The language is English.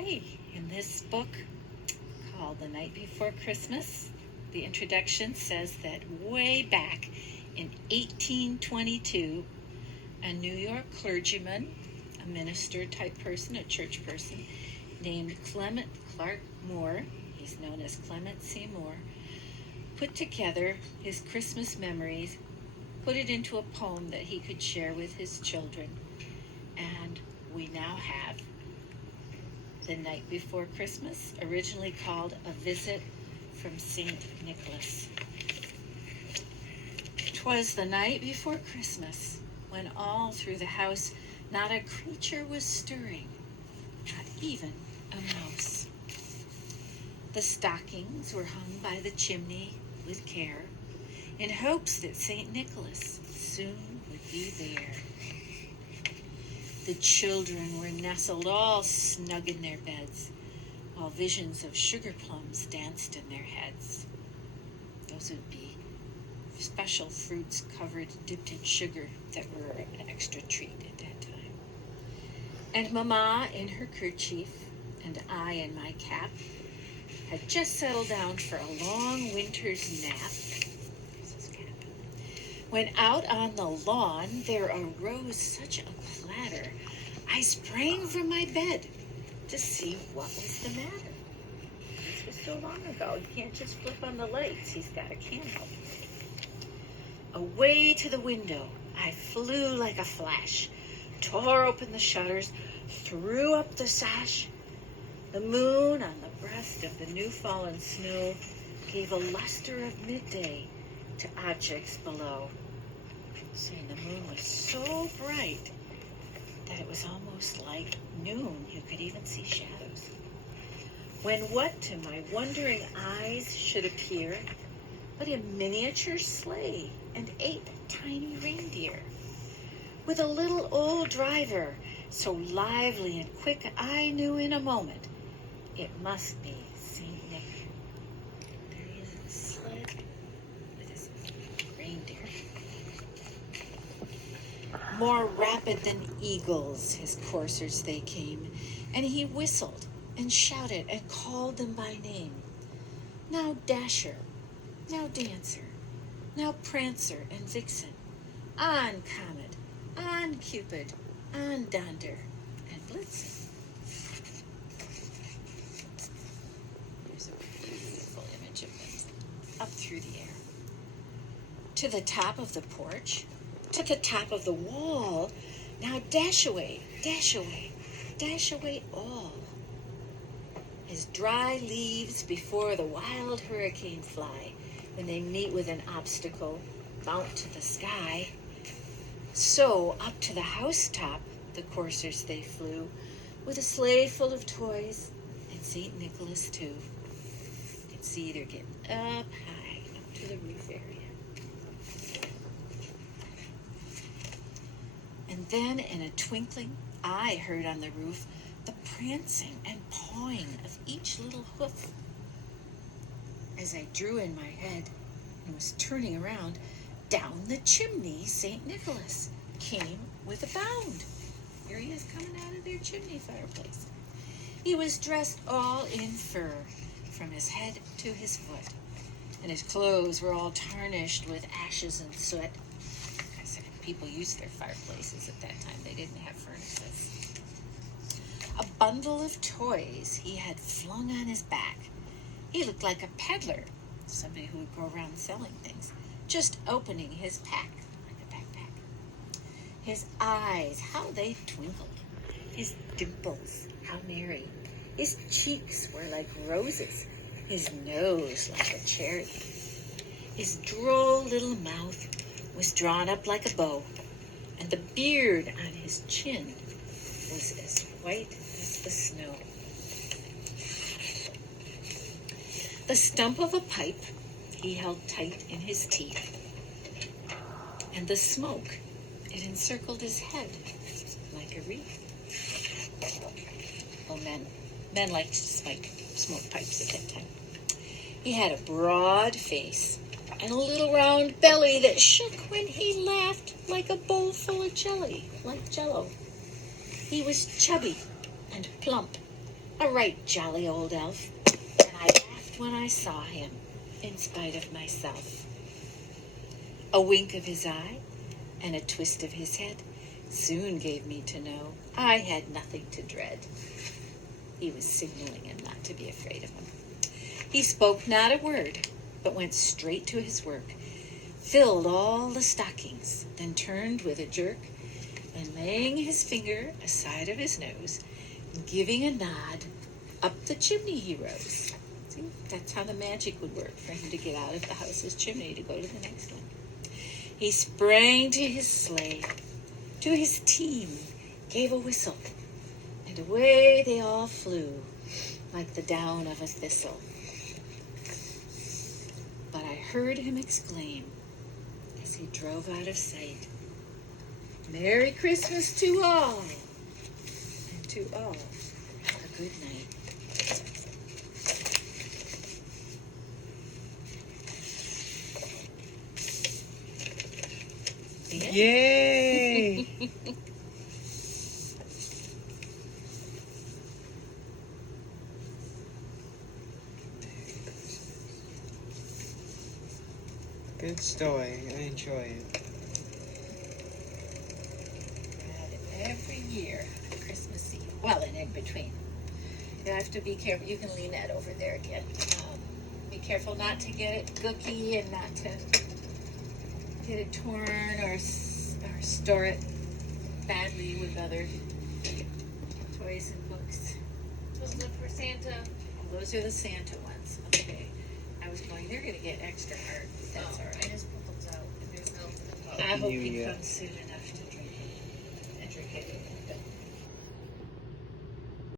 Okay, in this book called The Night Before Christmas, the introduction says that way back in 1822, a New York clergyman, a minister type person, a church person, named Clement Clark Moore, he's known as Clement C. Moore, put together his Christmas memories, put it into a poem that he could share with his children, and we now have The Night Before Christmas, originally called A Visit from St. Nicholas. 'Twas the night before Christmas, when all through the house not a creature was stirring, not even a mouse. The stockings were hung by the chimney with care, in hopes that St. Nicholas soon would be there. The children were nestled all snug in their beds, while visions of sugar plums danced in their heads. Those would be special fruits dipped in sugar that were an extra treat at that time. And Mama in her kerchief, and I in my cap, had just settled down for a long winter's nap. When out on the lawn there arose such a clatter, I sprang from my bed to see what was the matter. This was so long ago, you can't just flip on the lights, he's got a candle. Away to the window I flew like a flash, tore open the shutters, threw up the sash. The moon on the breast of the new fallen snow gave a luster of midday to objects below. Saying the moon was so bright that it was almost like noon. You could even see shadows. When what to my wondering eyes should appear but a miniature sleigh and 8 tiny reindeer, with a little old driver so lively and quick I knew in a moment it must be St. Nick. There he is in the sled with his reindeer. More rapid than eagles, his coursers they came, and he whistled and shouted and called them by name. Now Dasher, now Dancer, now Prancer and Vixen, on Comet, on Cupid, on Donder, and Blitzen. Here's a beautiful image of them up through the air. To the top of the porch, to the top of the wall, now dash away, dash away, dash away all. As dry leaves before the wild hurricane fly, when they meet with an obstacle, mount to the sky, so up to the housetop the coursers they flew, with a sleigh full of toys, and St. Nicholas too. You can see they're getting up high, up to the roof area. And then in a twinkling, I heard on the roof the prancing and pawing of each little hoof. As I drew in my head and was turning around, down the chimney St. Nicholas came with a bound. Here he is coming out of their chimney fireplace. He was dressed all in fur, from his head to his foot, and his clothes were all tarnished with ashes and soot. People used their fireplaces at that time. They didn't have furnaces. A bundle of toys he had flung on his back. He looked like a peddler, somebody who would go around selling things, just opening his pack like a backpack. His eyes, how they twinkled. His dimples, how merry. His cheeks were like roses. His nose like a cherry. His droll little mouth was drawn up like a bow, and the beard on his chin was as white as the snow. The stump of a pipe he held tight in his teeth, and the smoke, it encircled his head like a wreath. Well, men liked to smoke pipes at that time. He had a broad face and a little round belly that shook when he laughed like a bowl full of jelly, like Jell-O. He was chubby and plump A right jolly old elf, and I laughed when I saw him, in spite of myself. A wink of his eye and a twist of his head soon gave me to know I had nothing to dread. He was signaling him not to be afraid of him. He spoke not a word, but went straight to his work, filled all the stockings, then turned with a jerk, and laying his finger aside of his nose, giving a nod, up the chimney he rose. See, that's how the magic would work for him to get out of the house's chimney to go to the next one. He sprang to his sleigh, to his team, gave a whistle, and away they all flew, like the down of a thistle. But I heard him exclaim, as he drove out of sight, "Merry Christmas to all, and to all a good night." The end. Yay! Good story. I enjoy it. Read it every year on Christmas Eve. Well, and in between. You have to be careful. You can lean that over there again. Be careful not to get it gooky and not to get it torn or store it badly with other toys and books. Those are for Santa. Those are the Santa ones. Okay. I was going, they're going to get extra hard. That's all I right. just pulled those out. And there's milk in the cup. I hope You, he comes soon enough to drink it and drink it.